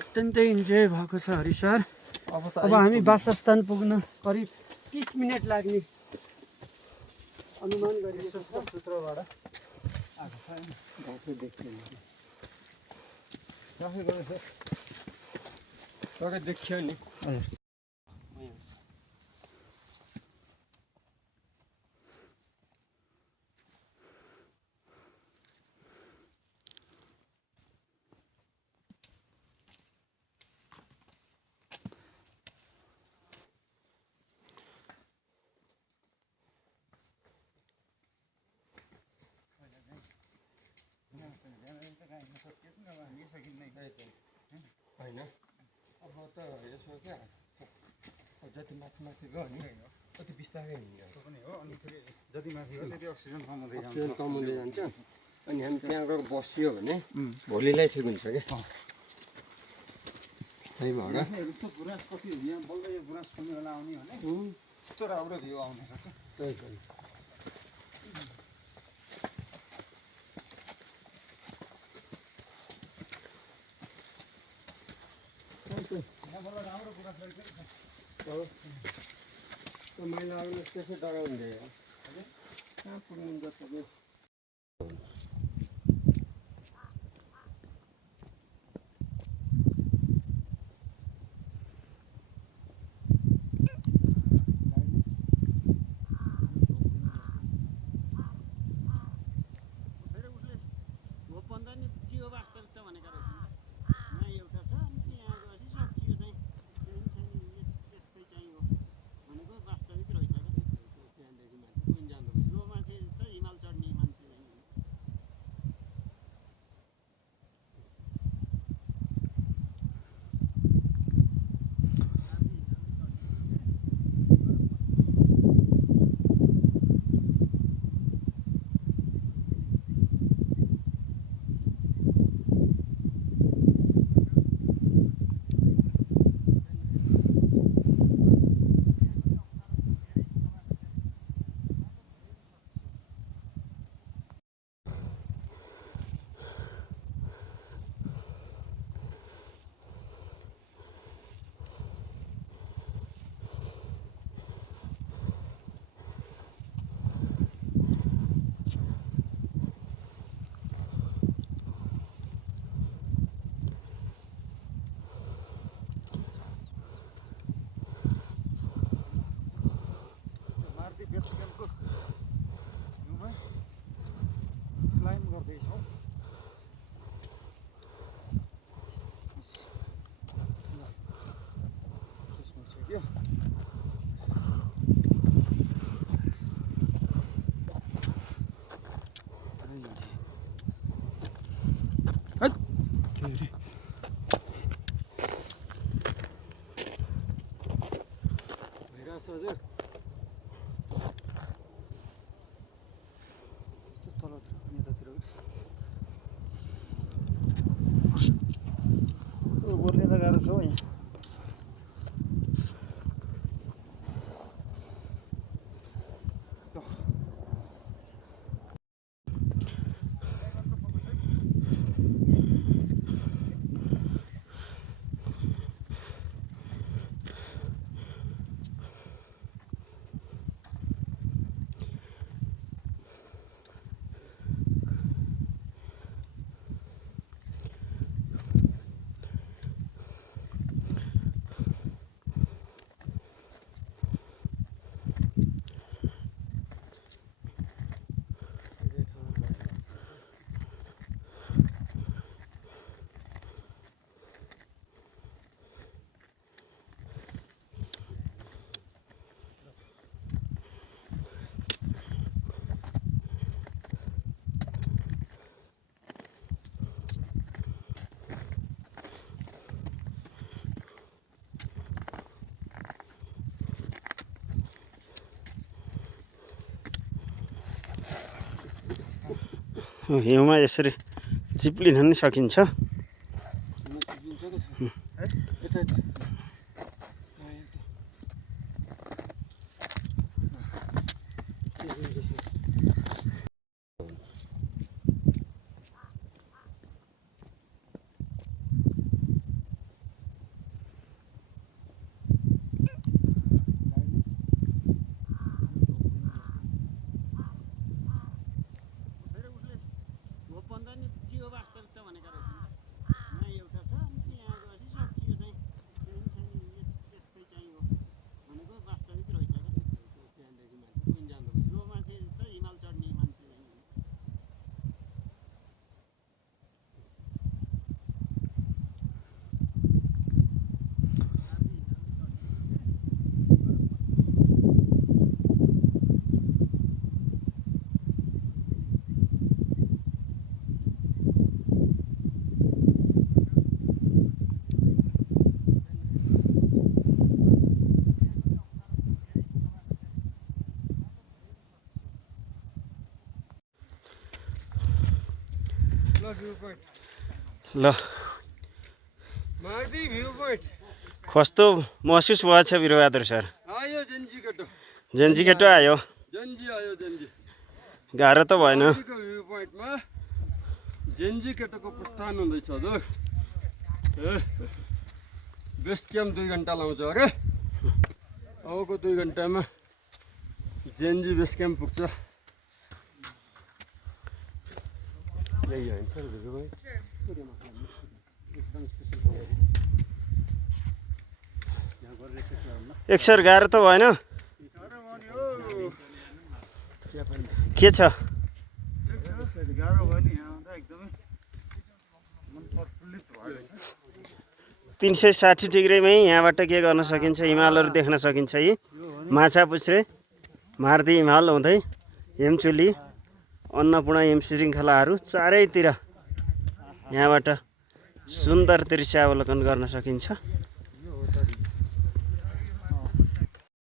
अत्यन्तै इन्जोय भएको छ हरिसर। अब हामी वासस्थान पुग्न करिब 30 मिनट लाग्ने अनुमान गरिएको छ सूत्रबाट। आएको छ गाउँको देखियो नि। होइन अब त यसो क्या जति माथि माथि गयो नि कति बिस्तारै हिँड्यो पनि हो। अनि फेरि जति माथि गयो त्यति अक्सिजन कमाउँदै जान्छ। अनि हामी त्यहाँ गएर बसियो भने भोलिलाई ठिक हुन्छ क्या। त्यही भएर गुराँस कति यहाँ बल्ल यो गुराँस कमी बेला आउने भने यस्तो राम्रो भ्यू आउने रहेछ। त्यही पनि मैला आउनु त्यसै डराउँदै कहाँ पुग्नुहुन्छ तपाईँ। बेसक्याम्पको भ्यूमा क्लाइम्ब गर्दैछौँ। सक्यो भइरहेछ हजुर। ओर्ने त गाह्रो छ हौ यहाँ। हिउँमा यसरी चिप्लिन पनि सकिन्छ। ल मार्दी भ्यू पोइन्ट कस्तो महसुस भएको छ वीरबहादुर सर? आयो जेन्जी केटो। जेन्जी केटो आयो। जेन्जी आयो जेन्जी। गाह्रो त भएन। भ्यू पोइन्टमा जेन्जी केटोको प्रस्थान हुँदैछ हजुर। बेस क्याम्प 2 घन्टा लाउँछ अरे। अबको 2 घन्टामा जेन्जी बेस क्याम्प पुग्छ। यही हो सर भ्यू पोइन्ट। एकदम स्पेशल ठाउँ। एक सर गाह्रो त भएन? के छ? गाह्रो भयो नि यहाँ आउँदा एकदमै मन प्रफुल्लित भयो। 360 डिग्रीमै यहाँबाट के गर्न सकिन्छ? हिमालहरू देख्न सकिन्छ। यी माछापुच्छ्रे, मार्दी हिमाल हुँदै हेमचुली, अन्नपूर्ण हिम श्रृङ्खलाहरू चारैतिर यहाँबाट सुन्दर दृश्य अवलोकन गर्न सकिन्छ।